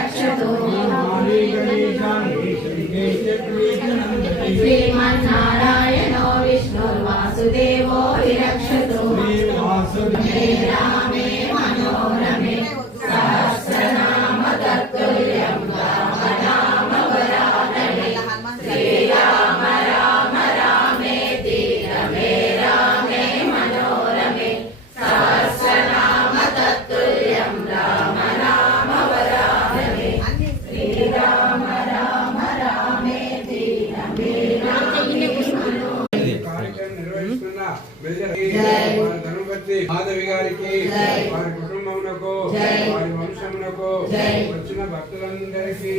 विरक्षतु श्रीमन्नारायणो विष्णुर्वासुदेवो विरक्षतु रामे मनोरमे सहस्रनाम तत्तुल्यं राम नाम वरानने श्रीराम राम रामेति रमे रामे मनोरमे सहस्रनाम तत्तुल्यं राम नाम वरानने श्रीराम राम रामेति रमे रामे మాధవి గారికి వారి కుటుంబమునకు వారి వంశమునకు వచ్చిన భక్తులందరికీ